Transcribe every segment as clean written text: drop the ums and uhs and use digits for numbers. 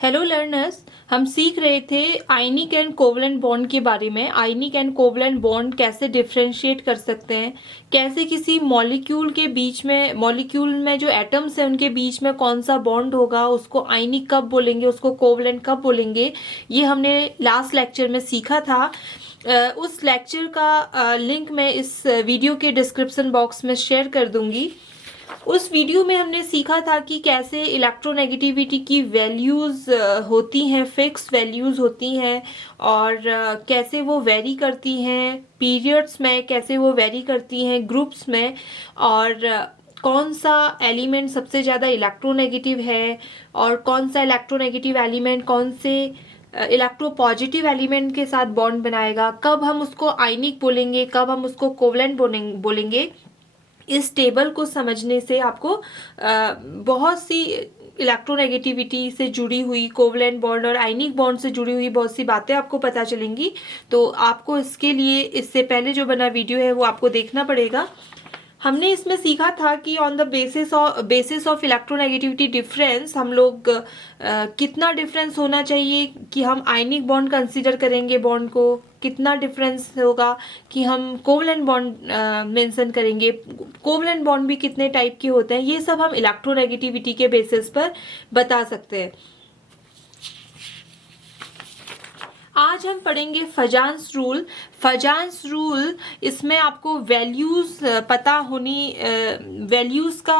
Hello learners, हम सीख रहे थे आयनिक एंड कोवलेंट बॉन्ड के बारे में। आयनिक एंड कोवलेंट बॉन्ड कैसे डिफरेंशिएट कर सकते हैं, कैसे किसी मॉलिक्यूल के बीच में, मॉलिक्यूल में जो एटम्स हैं उनके बीच में कौन सा बॉन्ड होगा, उसको आयनिक कब बोलेंगे, उसको कोवलेंट कब बोलेंगे, ये हमने लास्ट लेक्चर में सीखा था। उस लेक्चर का लिंक मैं इस वीडियो के डिस्क्रिप्शन बॉक्स में शेयर कर दूंगी। उस वीडियो में हमने सीखा था कि कैसे इलेक्ट्रोनेगेटिविटी की वैल्यूज़ होती हैं, फिक्स वैल्यूज़ होती हैं, और कैसे वो वेरी करती हैं पीरियड्स में, कैसे वो वेरी करती हैं ग्रुप्स में, और कौन सा एलिमेंट सबसे ज़्यादा इलेक्ट्रोनेगेटिव है और कौन सा इलेक्ट्रोनेगेटिव एलिमेंट कौन से इलेक्ट्रोपॉजिटिव एलिमेंट के साथ बॉन्ड बनाएगा, कब हम उसको आयनिक बोलेंगे, कब हम उसको कोवलेंट बोलेंगे। इस टेबल को समझने से आपको बहुत सी इलेक्ट्रोनेगेटिविटी से जुड़ी हुई, कोवलेंट बॉन्ड और आयनिक बॉन्ड से जुड़ी हुई बहुत सी बातें आपको पता चलेंगी। तो आपको इसके लिए इससे पहले जो बना वीडियो है वो आपको देखना पड़ेगा। हमने इसमें सीखा था कि on the basis of electronegativity difference हम लोग कितना डिफरेंस होना चाहिए कि हम आयनिक बॉन्ड कंसीडर करेंगे बॉन्ड को, कितना डिफरेंस होगा कि हम कोवलेंट बॉन्ड मेंशन करेंगे, कोवलेंट बॉन्ड भी कितने टाइप के होते हैं, ये सब हम इलेक्ट्रोनेगेटिविटी के बेसिस पर बता सकते हैं। आज हम पढ़ेंगे फजान्स रूल। फजान्स रूल, इसमें आपको वैल्यूज़ पता होनी, वैल्यूज़ का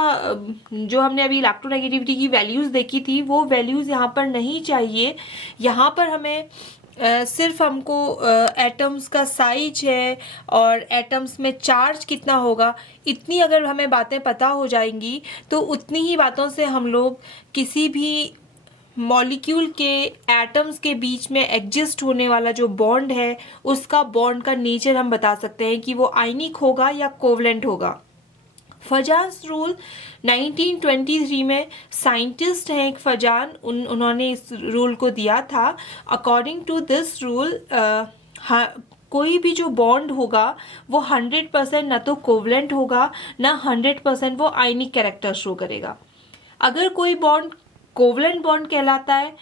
जो हमने अभी इलेक्ट्रोनेगेटिविटी की वैल्यूज़ देखी थी वो वैल्यूज़ यहाँ पर नहीं चाहिए। यहाँ पर हमें सिर्फ हमको एटम्स का साइज है और एटम्स में चार्ज कितना होगा, इतनी अगर हमें बातें पता हो जाएंगी तो उतनी ही बातों से हम लोग किसी भी मॉलिक्यूल के एटम्स के बीच में एग्जिस्ट होने वाला जो बॉन्ड है उसका बॉन्ड का नेचर हम बता सकते हैं कि वो आयनिक होगा या कोवलेंट होगा। फजान्स रूल 1923 में साइंटिस्ट हैं एक फजान, उन्होंने इस रूल को दिया था। अकॉर्डिंग टू दिस रूल कोई भी जो बॉन्ड होगा वो 100% ना तो कोवलेंट होगा ना 100% वो आयनिक कैरेक्टर शो करेगा। अगर कोई बॉन्ड कोवलेंट बॉन्ड कहलाता है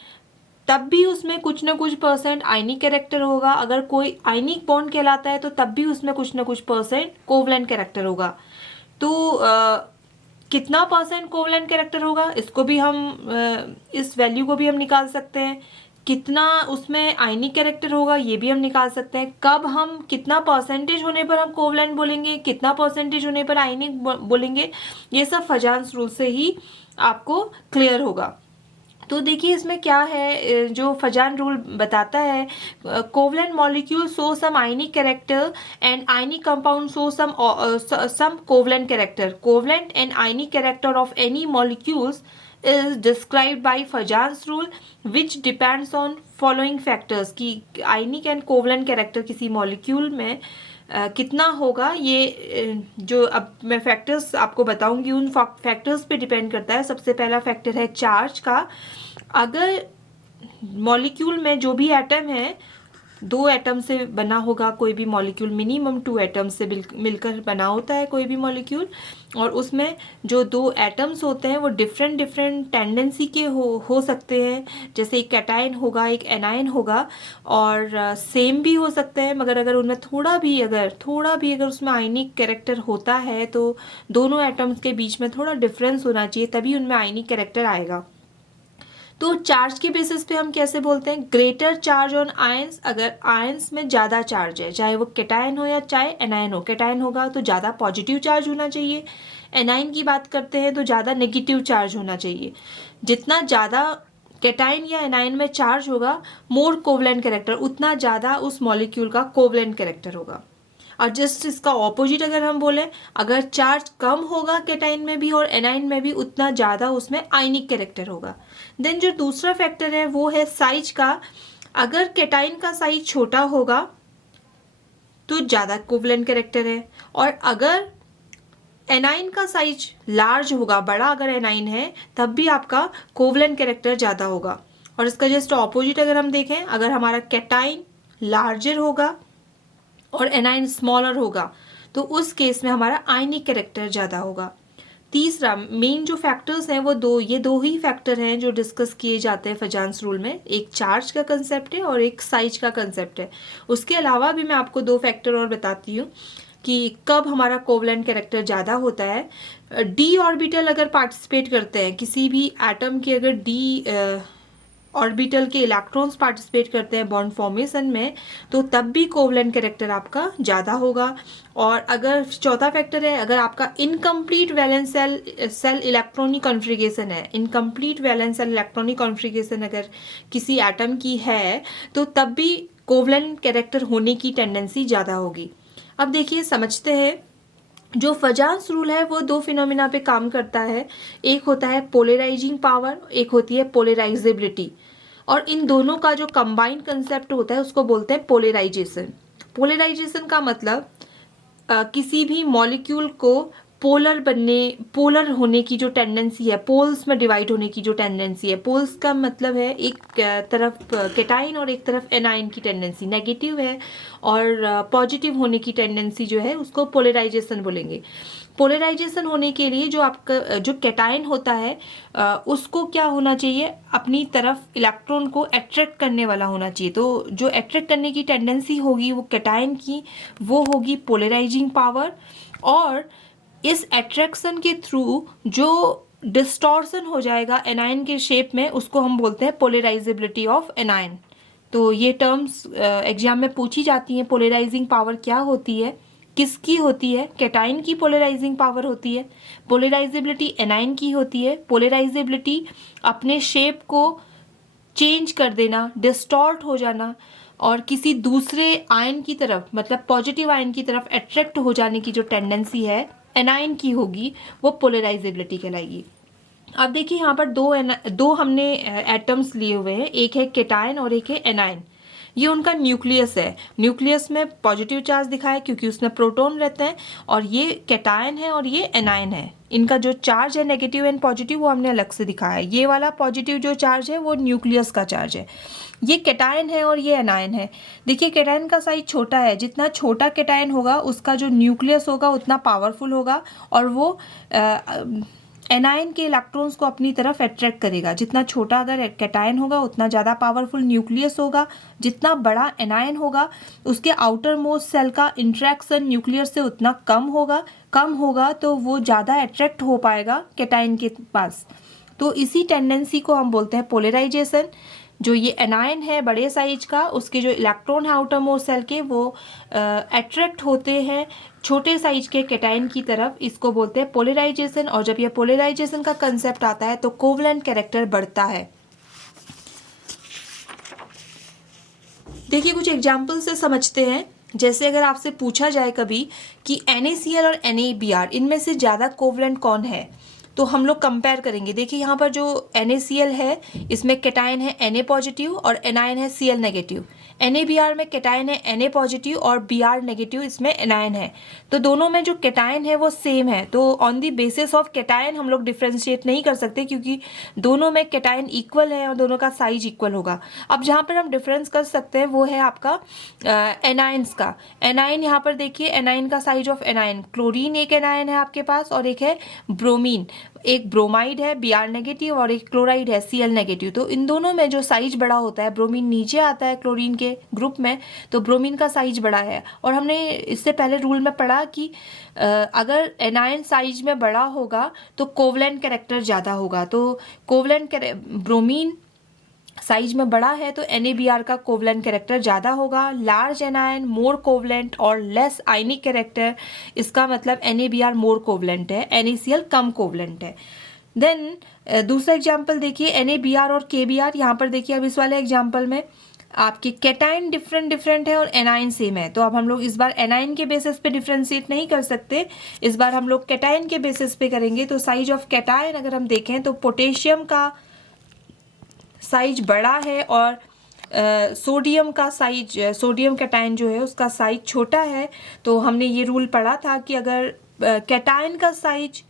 तब भी उसमें कुछ ना कुछ परसेंट आयनिक कैरेक्टर होगा, अगर कोई आयनिक बॉन्ड कहलाता है तो तब भी उसमें कुछ ना कुछ परसेंट कोवलेंट कैरेक्टर होगा। तो कितना परसेंट कोवलेंट कैरेक्टर होगा इसको भी हम इस वैल्यू को भी हम निकाल सकते हैं। कितना उसमें आयनिक कैरेक्टर होगा ये भी हम निकाल सकते हैं। कब हम कितना परसेंटेज होने पर हम कोवलेंट बोलेंगे, कितना परसेंटेज होने पर आयनिक बोलेंगे, ये सब फजान्स रूल से ही आपको क्लियर होगा। तो देखिए इसमें क्या है, जो फजान रूल बताता है, covalent molecule show some ionic character and ionic compound show some covalent character. Covalent and ionic character of any molecules is described by Fajans rule which depends on following factors कि आयनिक and covalent character किसी molecule में कितना होगा, ये जो अब मैं factors आपको बताऊंगी उन फैक्टर्स पे डिपेंड करता है। सबसे पहला फैक्टर है चार्ज का। अगर मॉलिक्यूल में जो भी एटम है 2 एटम से बना होगा, कोई भी मॉलिक्यूल मिनिमम 2 एटम से मिलकर बना होता है कोई भी मॉलिक्यूल, और उसमें जो 2 एटम्स होते हैं वो डिफरेंट डिफरेंट टेंडेंसी के हो सकते हैं। जैसे एक कैटायन होगा, एक एनायन होगा, और सेम भी हो सकते हैं, मगर अगर उनमें थोड़ा भी अगर उसमें आयनिक कैरेक्टर होता है तो दोनों एटम्स के बीच में थोड़ा डिफरेंस होना चाहिए, तभी उनमें आयनिक कैरेक्टर आएगा। तो चार्ज के बेसिस पे हम कैसे बोलते हैं, ग्रेटर चार्ज ऑन आयंस। अगर आयंस में ज़्यादा चार्ज है, चाहे वो कैटायन हो या चाहे एनायन हो, कैटायन होगा तो ज़्यादा पॉजिटिव चार्ज होना चाहिए, एनायन की बात करते हैं तो ज़्यादा नेगेटिव चार्ज होना चाहिए। जितना ज़्यादा कैटायन या एनायन में चार्ज होगा, मोर कोवलेंट कैरेक्टर, उतना ज़्यादा उस मॉलिक्यूल का कोवलेंट कैरेक्टर होगा। और जस्ट इसका ऑपोजिट अगर हम बोले, अगर चार्ज कम होगा कैटाइन में भी और एनाइन में भी, उतना ज़्यादा उसमें आयनिक कैरेक्टर होगा। देन जो दूसरा फैक्टर है वो है साइज का। अगर कैटाइन का साइज छोटा होगा तो ज़्यादा कोवलेंट कैरेक्टर है, और अगर एनाइन का साइज लार्ज होगा, बड़ा अगर एनाइन है, तब भी आपका कोवलेंट कैरेक्टर ज़्यादा होगा। और इसका जस्ट ऑपोजिट अगर हम देखें, अगर हमारा कैटाइन लार्जर होगा और एनाइन स्मॉलर होगा तो उस केस में हमारा आयनिक कैरेक्टर ज़्यादा होगा। तीसरा मेन जो फैक्टर्स हैं वो दो ही फैक्टर हैं जो डिस्कस किए जाते हैं फजान्स रूल में। एक चार्ज का कंसेप्ट है और एक साइज का कंसेप्ट है। उसके अलावा भी मैं आपको दो फैक्टर और बताती हूँ कि कब हमारा कोवलेंट कैरेक्टर ज़्यादा होता है। डी ऑर्बिटल अगर पार्टिसिपेट करते हैं, किसी भी एटम के अगर डी ऑर्बिटल के इलेक्ट्रॉन्स पार्टिसिपेट करते हैं बॉन्ड फॉर्मेशन में, तो तब भी कोवलेंट कैरेक्टर आपका ज़्यादा होगा। और अगर चौथा फैक्टर है, अगर आपका incomplete valence shell electronic configuration है, incomplete valence shell electronic configuration अगर किसी एटम की है, तो तब भी कोवलेंट कैरेक्टर होने की टेंडेंसी ज़्यादा होगी। अब देखिए समझते हैं, जो फजान्स रूल है वो दो फिनोमिना पे काम करता है। एक होता है पोलराइजिंग पावर, एक होती है पोलराइजेबिलिटी। और इन दोनों का जो कंबाइंड कंसेप्ट होता है उसको बोलते हैं पोलराइजेशन। पोलराइजेशन का मतलब किसी भी मॉलिक्यूल को पोलर होने की जो टेंडेंसी है, पोल्स में डिवाइड होने की जो टेंडेंसी है। पोल्स का मतलब है एक तरफ केटाइन और एक तरफ एनाइन की टेंडेंसी नेगेटिव है, और पॉजिटिव होने की टेंडेंसी जो है उसको पोलराइजेशन बोलेंगे। पोलराइजेशन होने के लिए जो आपका जो केटाइन होता है उसको क्या होना चाहिए, अपनी तरफ इलेक्ट्रॉन को अट्रैक्ट करने वाला होना चाहिए। तो जो अट्रैक्ट करने की टेंडेंसी होगी वो केटाइन की, वो होगी पोलराइजिंग पावर। और इस अट्रैक्शन के थ्रू जो डिस्टॉर्शन हो जाएगा एनाइन के शेप में, उसको हम बोलते हैं पोलराइजेबिलिटी ऑफ एनाइन। तो ये टर्म्स एग्जाम में पूछी जाती हैं। पोलराइजिंग पावर क्या होती है, किसकी होती है? केटाइन की पोलराइजिंग पावर होती है। पोलराइजेबिलिटी एनाइन की होती है। पोलराइजेबिलिटी अपने शेप को चेंज कर देना, डिस्टॉर्ट हो जाना, और किसी दूसरे आयन की तरफ, मतलब पॉजिटिव आयन की तरफ अट्रैक्ट हो जाने की जो टेंडेंसी है एनाइन की होगी, वो पोलराइजेबिलिटी कहलाएगी। अब देखिए यहाँ पर दो हमने एटम्स लिए हुए हैं, एक है केटाइन और एक है एनाइन। ये उनका न्यूक्लियस है। न्यूक्लियस में पॉजिटिव चार्ज दिखा है क्योंकि उसमें प्रोटॉन रहते हैं, और ये केटाइन है और ये एनाइन है। इनका जो चार्ज है नेगेटिव एंड पॉजिटिव वो हमने अलग से दिखाया है। ये वाला पॉजिटिव जो चार्ज है वो न्यूक्लियस का चार्ज है। ये केटाइन है और ये एनाइन है। देखिए केटाइन का साइज छोटा है, जितना छोटा केटाइन होगा उसका जो न्यूक्लियस होगा उतना पावरफुल होगा, और वो एनाइन के इलेक्ट्रॉन्स को अपनी तरफ अट्रैक्ट करेगा। जितना छोटा अगर कैटायन होगा उतना ज़्यादा पावरफुल न्यूक्लियस होगा, जितना बड़ा एनायन होगा उसके आउटर मोस्ट सेल का इंट्रैक्शन न्यूक्लियर से उतना कम होगा तो वो ज़्यादा अट्रैक्ट हो पाएगा कैटायन के पास। तो इसी टेंडेंसी को हम बोलते हैं पोलराइजेशन। जो ये एनायन है बड़े साइज का, उसके जो इलेक्ट्रॉन है आउटर मोस्ट सेल के, वो अट्रैक्ट होते हैं छोटे साइज के कैटायन की तरफ, इसको बोलते हैं पोलराइजेशन। और जब ये पोलराइजेशन का कंसेप्ट आता है तो कोवलेंट कैरेक्टर बढ़ता है। देखिए कुछ एग्जाम्पल से समझते हैं। जैसे अगर आपसे पूछा जाए कभी कि NaCl और NaBr इनमें से ज़्यादा कोवलेंट कौन है, तो हम लोग कंपेयर करेंगे। देखिए यहाँ पर जो NaCl है इसमें कैटायन है Na पॉजिटिव और एनायन है Cl नेगेटिव। NaBr में कैटायन है Na पॉजिटिव और Br नेगेटिव, इसमें एनायन है। तो दोनों में जो कैटायन है वो सेम है। तो on the basis of cation हम लोग डिफ्रेंशिएट नहीं कर सकते क्योंकि दोनों में कैटायन इक्वल है और दोनों का साइज इक्वल होगा। अब जहाँ पर हम डिफरेंस कर सकते हैं वो है आपका एनायंस का। एनायन यहाँ पर देखिए, एनायन का साइज ऑफ एनायन, क्लोरीन एक एनायन है आपके पास और एक है ब्रोमीन। एक ब्रोमाइड है Br नेगेटिव और एक क्लोराइड है Cl नेगेटिव। तो इन दोनों में जो साइज बड़ा होता है, ब्रोमीन नीचे आता है क्लोरीन के ग्रुप में, तो ब्रोमीन का साइज बड़ा है। और हमने इससे पहले रूल में पढ़ा कि अगर एनायन साइज में बड़ा होगा तो कोवलेंट कैरेक्टर ज़्यादा होगा। तो ब्रोमीन साइज में बड़ा है तो NaBr का कोवलेंट कैरेक्टर ज़्यादा होगा। लार्ज एनायन मोर कोवलेंट और लेस आयनिक कैरेक्टर, इसका मतलब NaBr मोर कोवलेंट है, NaCl कम कोवलेंट है। देन दूसरा एग्जाम्पल देखिए NaBr और KBr। यहाँ पर देखिए अब इस वाले एग्जाम्पल में आपके कैटाइन डिफरेंट है और एनाइन सेम है। तो अब हम लोग इस बार एनाइन के बेसिस पे डिफ्रेंशिएट नहीं कर सकते, इस बार हम लोग कैटाइन के बेसिस पे करेंगे। तो साइज ऑफ कैटाइन अगर हम देखें तो पोटेशियम का साइज बड़ा है और सोडियम का साइज, सोडियम कैटायन जो है उसका साइज छोटा है। तो हमने ये रूल पढ़ा था कि अगर कैटायन का साइज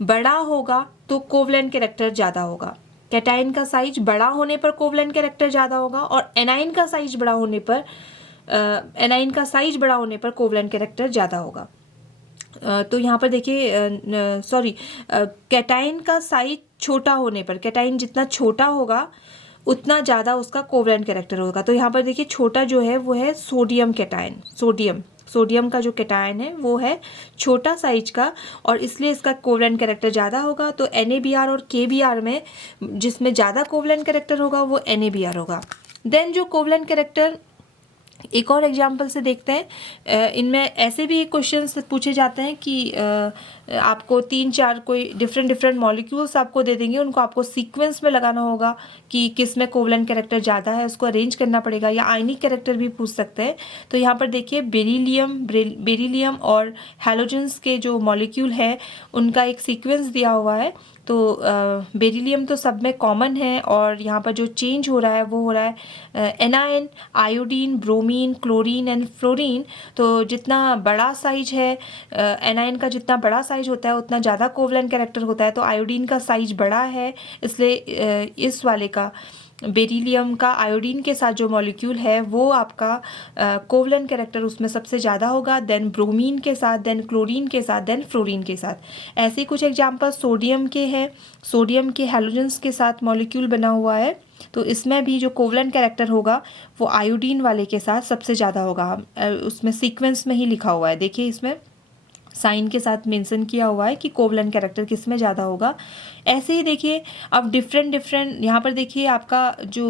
बड़ा होगा तो कोवलेंट कैरेक्टर ज़्यादा होगा। कैटायन का साइज बड़ा होने पर कोवलेंट कैरेक्टर ज़्यादा होगा और एनाइन का साइज बड़ा होने पर कोवलेंट कैरेक्टर ज़्यादा होगा। तो यहाँ पर देखिए सॉरी, कैटाइन का साइज छोटा होने पर, कैटाइन जितना छोटा होगा उतना ज़्यादा उसका कोवलेंट कैरेक्टर होगा। तो यहाँ पर देखिए छोटा जो है वो है सोडियम कैटाइन, सोडियम का जो कैटायन है वो है छोटा साइज का, और इसलिए इसका कोवलेंट कैरेक्टर ज़्यादा होगा। तो NaBr और KBr में जिसमें ज़्यादा कोवलेंट कैरेक्टर होगा वो NaBr होगा। देन जो कोवलेंट कैरेक्टर, एक और एग्जाम्पल से देखते हैं। इनमें ऐसे भी क्वेश्चंस पूछे जाते हैं कि आपको 3-4 कोई डिफरेंट मॉलिक्यूल्स आपको दे देंगे, उनको आपको सीक्वेंस में लगाना होगा कि किस में कोवलेंट कैरेक्टर ज़्यादा है, उसको अरेंज करना पड़ेगा, या आयनिक कैरेक्टर भी पूछ सकते हैं। तो यहाँ पर देखिए बेरिलियम और हैलोजेंस के जो मॉलिक्यूल है उनका एक सीक्वेंस दिया हुआ है। तो बेरिलियम तो सब में कॉमन है, और यहाँ पर जो चेंज हो रहा है वो हो रहा है A9, iodine, bromine, chlorine and fluorine. तो जितना बड़ा साइज है, एनाइन का जितना बड़ा साइज होता है उतना ज़्यादा कोवलेंट कैरेक्टर होता है। तो आयोडीन का साइज बड़ा है, इसलिए इस वाले का बेरिलियम का आयोडीन के साथ जो मॉलिक्यूल है वो आपका कोवलेंट कैरेक्टर उसमें सबसे ज़्यादा होगा, देन ब्रोमीन के साथ, देन क्लोरीन के साथ, देन फ्लोरीन के साथ। ऐसे ही कुछ एग्जांपल सोडियम के हैं, सोडियम के हैलोजेंस के साथ मॉलिक्यूल बना हुआ है, तो इसमें भी जो कोवलेंट कैरेक्टर होगा वो आयोडीन वाले के साथ सबसे ज़्यादा होगा। उसमें सीक्वेंस में ही लिखा हुआ है, देखिए इसमें साइन के साथ मेंशन किया हुआ है कि कोवलेंट कैरेक्टर किस में ज़्यादा होगा। ऐसे ही देखिए अब डिफरेंट यहाँ पर देखिए आपका जो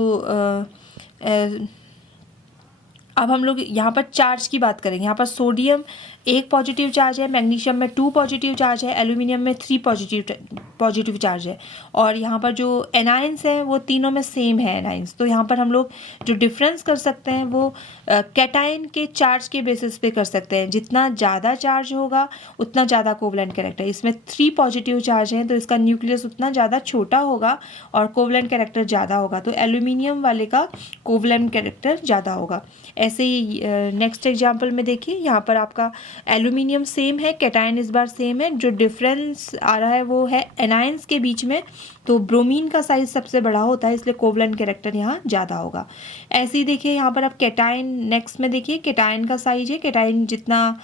अब हम लोग यहाँ पर चार्ज की बात करेंगे। यहाँ पर सोडियम 1 पॉजिटिव चार्ज है, मैग्नीशियम में 2 पॉजिटिव चार्ज है, एल्यूमिनियम में 3 पॉजिटिव चार्ज है, और यहाँ पर जो एनाइंस है वो तीनों में सेम है एनाइंस। तो यहाँ पर हम लोग जो डिफरेंस कर सकते हैं वो कैटाइन के चार्ज के बेसिस पे कर सकते हैं। जितना ज़्यादा चार्ज होगा उतना ज़्यादा कोवलेंट कैरेक्टर। इसमें 3 पॉजिटिव चार्ज हैं तो इसका न्यूक्लियस उतना ज़्यादा छोटा होगा और कोवलेंट कैरेक्टर ज़्यादा होगा, तो एल्यूमिनियम वाले का कोवलेंट कैरेक्टर ज़्यादा होगा। ऐसे ही नेक्स्ट एग्जाम्पल में देखिए, यहाँ पर आपका एल्यूमिनियम सेम है, कैटाइन इस बार सेम है, जो डिफरेंस आ रहा है वो है एनाइंस के बीच में। तो ब्रोमीन का साइज सबसे बड़ा होता है, इसलिए कोवलेंट कैरेक्टर यहाँ ज़्यादा होगा। ऐसे ही देखिए यहाँ पर आप कैटाइन नेक्स्ट में देखिए, कैटाइन का साइज है, कैटाइन जितना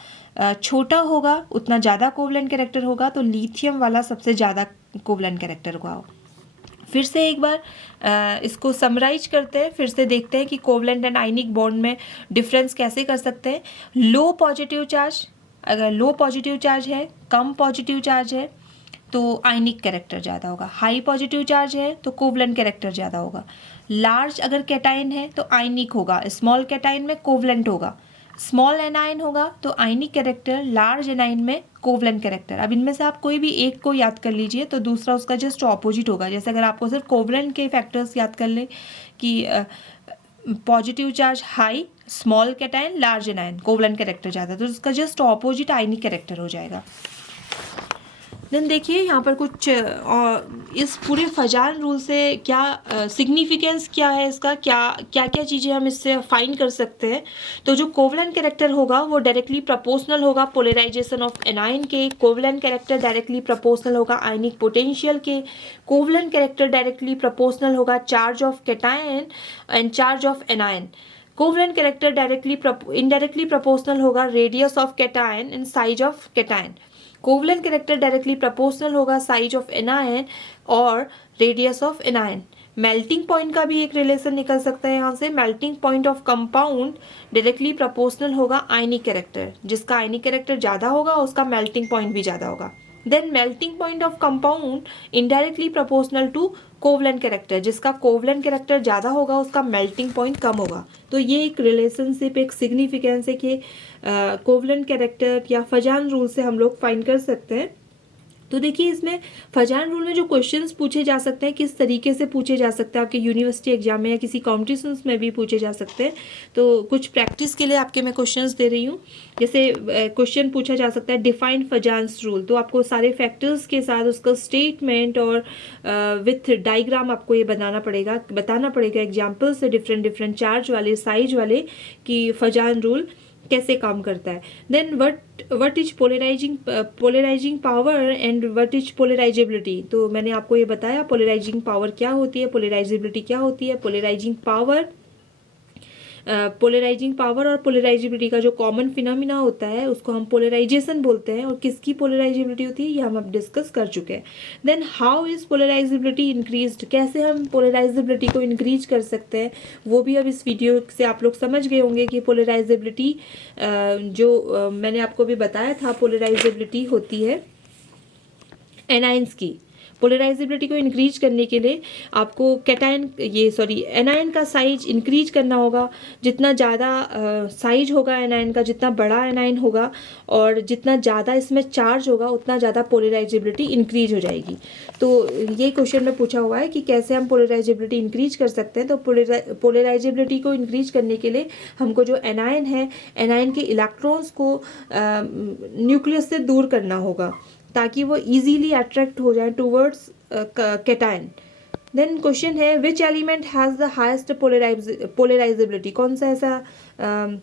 छोटा होगा उतना ज़्यादा कोवलेंट कैरेक्टर होगा, तो लिथियम वाला सबसे ज़्यादा कोवलेंट कैरेक्टर होगा। फिर से एक बार इसको समराइज करते हैं, फिर से देखते हैं कि कोवलेंट एंड आयनिक बॉन्ड में डिफरेंस कैसे कर सकते हैं। लो पॉजिटिव चार्ज, अगर लो पॉजिटिव चार्ज है, कम पॉजिटिव चार्ज है तो आयनिक कैरेक्टर ज़्यादा होगा। हाई पॉजिटिव चार्ज है तो कोवलेंट कैरेक्टर ज़्यादा होगा। लार्ज अगर कैटाइन है तो आयनिक होगा, स्मॉल कैटाइन में कोवलेंट होगा। स्मॉल एनाइन होगा तो आयनिक कैरेक्टर, लार्ज एनाइन में कोवलेंट कैरेक्टर। अब इनमें से आप कोई भी एक को याद कर लीजिए तो दूसरा उसका जस्ट ऑपोजिट होगा। जैसे अगर आपको सिर्फ कोवलेंट के फैक्टर्स याद कर ले कि positive charge high, small cation, large A9, covalent character ज़्यादा, तो उसका जस्ट ऑपोजिट आयनिक कैरेक्टर हो जाएगा। देन देखिए यहाँ पर कुछ इस पूरे फजान रूल से क्या सिग्निफिकेंस क्या है इसका, क्या चीज़ें हम इससे फाइंड कर सकते हैं। तो जो कोवलेंट कैरेक्टर होगा वो डायरेक्टली प्रोपोर्शनल होगा पोलराइजेशन ऑफ एनाइन के। कोवलेंट कैरेक्टर डायरेक्टली प्रोपोर्शनल होगा आयनिक पोटेंशियल के। कोवलेंट कैरेक्टर डायरेक्टली प्रोपोर्शनल होगा charge of cation and charge of anion. Covalent character directly indirectly proportional होगा radius of cation and size of cation. Covalent character directly proportional होगा size of anion और radius of anion. Melting point का भी एक relation निकल सकता है यहाँ से। Melting point of compound directly proportional होगा आयनिक कैरेक्टर, जिसका आयनिक कैरेक्टर ज़्यादा होगा उसका मेल्टिंग पॉइंट भी ज़्यादा होगा। Then melting point of compound indirectly proportional to covalent character, जिसका कोवलेंट कैरेक्टर ज़्यादा होगा उसका मेल्टिंग पॉइंट कम होगा। तो ये एक रिलेशनशिप, एक सिग्निफिकेंस है कि कोवलेंट कैरेक्टर या फजान रूल से हम लोग फाइंड कर सकते हैं। तो देखिए इसमें फजान रूल में जो क्वेश्चंस पूछे जा सकते हैं किस तरीके से पूछे जा सकते हैं, आपके यूनिवर्सिटी एग्जाम में या किसी कॉम्पिटिशन्स में भी पूछे जा सकते हैं। तो कुछ प्रैक्टिस के लिए आपके मैं क्वेश्चंस दे रही हूँ। जैसे क्वेश्चन पूछा जा सकता है डिफाइन फजान्स रूल, तो आपको सारे फैक्टर्स के साथ उसका स्टेटमेंट और विथ डायग्राम आपको ये बताना पड़ेगा एग्जाम्पल से डिफरेंट चार्ज वाले, साइज वाले, कि फजान रूल कैसे काम करता है। Then what is polarizing power and what is polarizability. तो मैंने आपको ये बताया पोलराइजिंग पावर क्या होती है, पोलराइजेबिलिटी क्या होती है। पोलराइजिंग पावर पोलराइजिंग पावर और पोलराइजिबिलिटी का जो कॉमन फिनोमिना होता है उसको हम पोलराइजेशन बोलते हैं, और किसकी पोलराइजिबिलिटी होती है ये हम अब डिस्कस कर चुके हैं। Then how is polarizability increased, कैसे हम पोलराइजिबिलिटी को इंक्रीज कर सकते हैं, वो भी अब इस वीडियो से आप लोग समझ गए होंगे कि पोलराइजिबिलिटी जो मैंने आपको भी बताया था, पोलराइजिबिलिटी होती है एनाइंस की। पोलराइजिबिलिटी को इंक्रीज करने के लिए आपको एनायन का साइज इंक्रीज करना होगा। जितना ज़्यादा साइज होगा एनायन का, जितना बड़ा एनायन होगा और जितना ज़्यादा इसमें चार्ज होगा, उतना ज़्यादा पोलराइजिबिलिटी इंक्रीज हो जाएगी। तो ये क्वेश्चन में पूछा हुआ है कि कैसे हम पोलराइजिबिलिटी इंक्रीज कर सकते हैं। तो पोलराइजिबिलिटी को इंक्रीज करने के लिए हमको जो एनायन है, एनायन के इलेक्ट्रॉन्स को न्यूक्लियस से दूर करना होगा ताकि वो इजीली अट्रैक्ट हो जाए टूवर्ड्स कैटायन। देन क्वेश्चन है which element has the highest polarisability, कौन सा ऐसा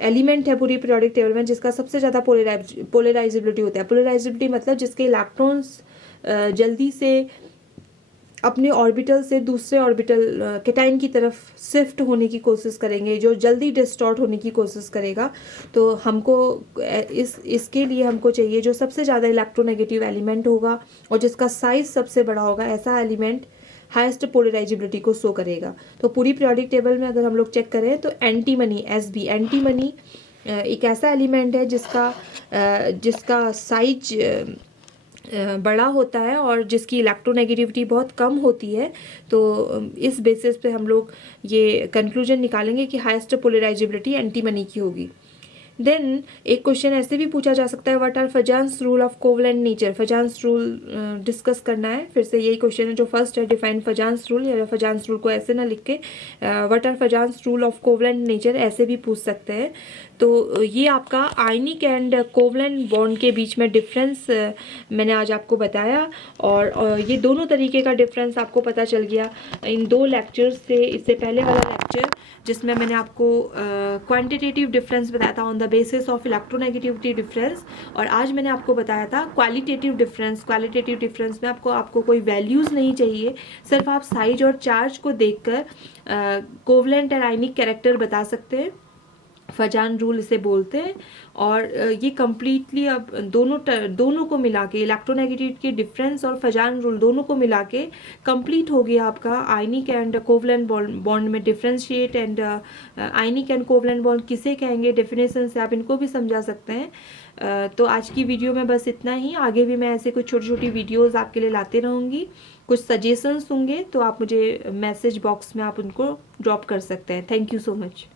एलिमेंट है पूरी पीरियोडिक टेबल में जिसका सबसे ज़्यादा पोलराइजिबिलिटी होता है। पोलराइजिबिलिटी मतलब जिसके इलेक्ट्रॉन्स जल्दी से अपने ऑर्बिटल से दूसरे ऑर्बिटल कैटायन की तरफ शिफ्ट होने की कोशिश करेंगे, जो जल्दी डिस्टॉर्ट होने की कोशिश करेगा। तो हमको इसके लिए हमको चाहिए जो सबसे ज़्यादा इलेक्ट्रोनेगेटिव एलिमेंट होगा और जिसका साइज सबसे बड़ा होगा, ऐसा एलिमेंट हाईएस्ट पोलराइजिबिलिटी को शो करेगा। तो पूरी पीरियोडिक टेबल में अगर हम लोग चेक करें तो एंटीमनी Sb, एंटीमनी एक ऐसा एलिमेंट है जिसका साइज बड़ा होता है और जिसकी इलेक्ट्रोनेगेटिविटी बहुत कम होती है। तो इस बेसिस पे हम लोग ये कंक्लूजन निकालेंगे कि हाईएस्ट पोलराइजिबिलिटी एंटीमनी की होगी। देन एक क्वेश्चन ऐसे भी पूछा जा सकता है what are Fajans rule of covalent nature. Fajans rule discuss करना है, फिर से यही क्वेश्चन है जो फर्स्ट है, डिफाइन फजान्स रूल, या फजान्स रूल को ऐसे ना लिख के what are Fajans rule of covalent nature ऐसे भी पूछ सकते हैं। तो ये आपका आयनिक एंड कोवलेंट बॉन्ड के बीच में डिफरेंस मैंने आज आपको बताया, और ये दोनों तरीके का डिफरेंस आपको पता चल गया इन दो लेक्चर्स से। इससे पहले वाला लेक्चर जिसमें मैंने आपको क्वांटिटेटिव डिफरेंस बताया था on the basis of electronegativity difference, और आज मैंने आपको बताया था क्वालिटेटिव डिफरेंस। क्वालिटेटिव डिफरेंस में आपको कोई वैल्यूज़ नहीं चाहिए, सिर्फ आप साइज और चार्ज को देखकर कोवलेंट और आयनिक कैरेक्टर बता सकते हैं। फजान रूल इसे बोलते हैं, और ये कम्प्लीटली अब दोनों को मिला के, इलेक्ट्रोनेगेटिविटी के डिफरेंस और फजान रूल दोनों को मिला के कंप्लीट हो गया आपका आयनिक एंड कोवलेंट बॉन्ड में differentiate. And ionic and covalent bond किसे कहेंगे, डेफिनेशन से आप इनको भी समझा सकते हैं। तो आज की वीडियो में बस इतना ही। आगे भी मैं ऐसे कुछ छोटी छोटी वीडियोज़ आपके लिए लाते रहूँगी। कुछ सजेशंस होंगे तो आप मुझे मैसेज बॉक्स में आप उनको ड्रॉप कर सकते हैं। Thank you so much.